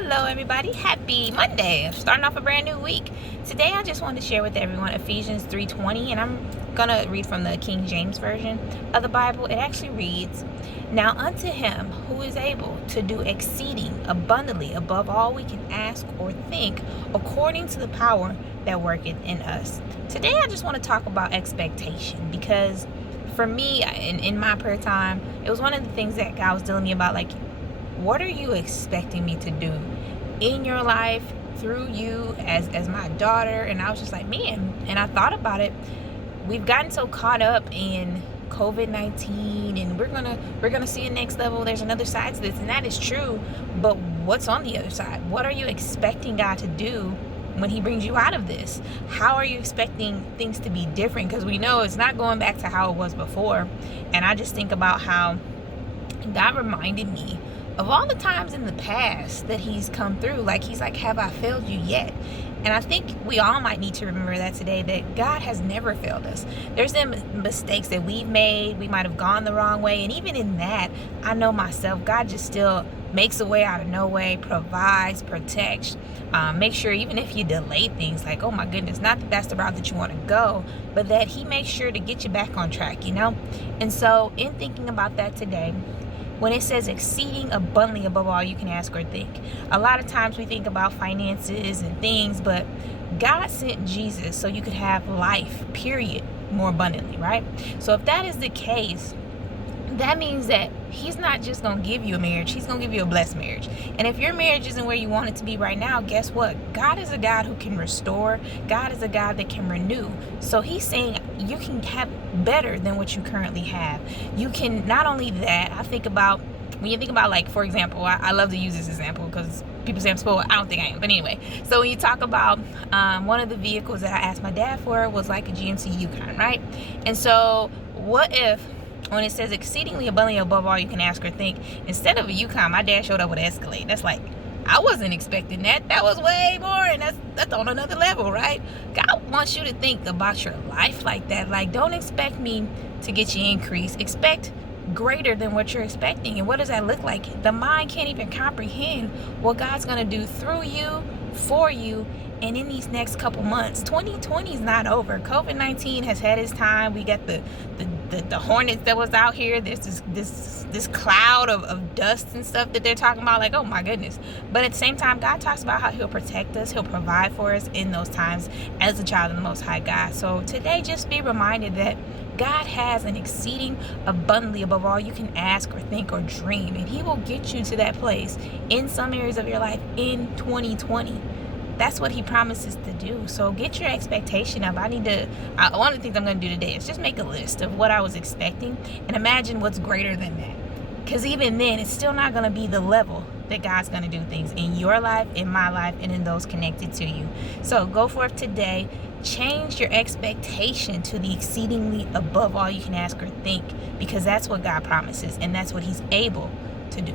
Hello everybody, happy Monday. Starting off a brand new week. Today I just wanted to share with everyone Ephesians 3:20, and I'm gonna read from the King James Version of the Bible. It actually reads, "Now unto him who is able to do exceeding abundantly above all we can ask or think, according to the power that worketh in us." Today I just want to talk about expectation, because for me, in my prayer time, it was one of the things that God was telling me about, like, what are you expecting me to do in your life through you as my daughter? And I was just like, man, and I thought about it. We've gotten so caught up in COVID-19, and we're gonna see a next level. There's another side to this, and that is true. But what's on the other side? What are you expecting God to do when he brings you out of this? How are you expecting things to be different? Because we know it's not going back to how it was before. And I just think about how God reminded me of all the times in the past that he's come through. Like, he's like, have I failed you yet? And I think we all might need to remember that today, that God has never failed us. There's some mistakes that we've made. We might have gone the wrong way. And even in that, I know myself, God just still makes a way out of no way, provides, protects, make sure even if you delay things, like, oh my goodness, not that that's the route that you want to go, but that he makes sure to get you back on track, you know? And so in thinking about that today, when it says exceeding abundantly above all you can ask or think, a lot of times we think about finances and things, but God sent Jesus so you could have life, period, more abundantly, right? So if that is the case, that means that he's not just going to give you a marriage, he's going to give you a blessed marriage. And if your marriage isn't where you want it to be right now, guess what? God is a God who can restore. God is a God that can renew. So he's saying you can have better than what you currently have. You can, not only that, I think about, when you think about, like, for example, I love to use this example because people say I'm spoiled. I don't think I am. But anyway, so when you talk about one of the vehicles that I asked my dad for was like a GMC Yukon, right? And so what if, when it says exceedingly abundantly above all you can ask or think, instead of a Yukon, my dad showed up with an Escalade? That's like, I wasn't expecting that. That was way more, and that's on another level, right? God wants you to think about your life like that. Like, don't expect me to get you increase. Expect greater than what you're expecting. And what does that look like? The mind can't even comprehend what God's going to do through you, for you, and in these next couple months. 2020 is not over. COVID-19 has had its time. We got the hornets that was out here. There's this cloud of dust and stuff that they're talking about. Like, oh my goodness. But at the same time, God talks about how he'll protect us. He'll provide for us in those times as a child of the Most High God. So today, just be reminded that God has an exceeding abundantly above all you can ask or think or dream. And he will get you to that place in some areas of your life in 2020. That's what he promises to do. So get your expectation up. One of the things I'm going to do today is just make a list of what I was expecting and imagine what's greater than that. Because even then, it's still not going to be the level that God's going to do things in your life, in my life, and in those connected to you. So go forth today. Change your expectation to the exceedingly above all you can ask or think, because that's what God promises, and that's what he's able to do.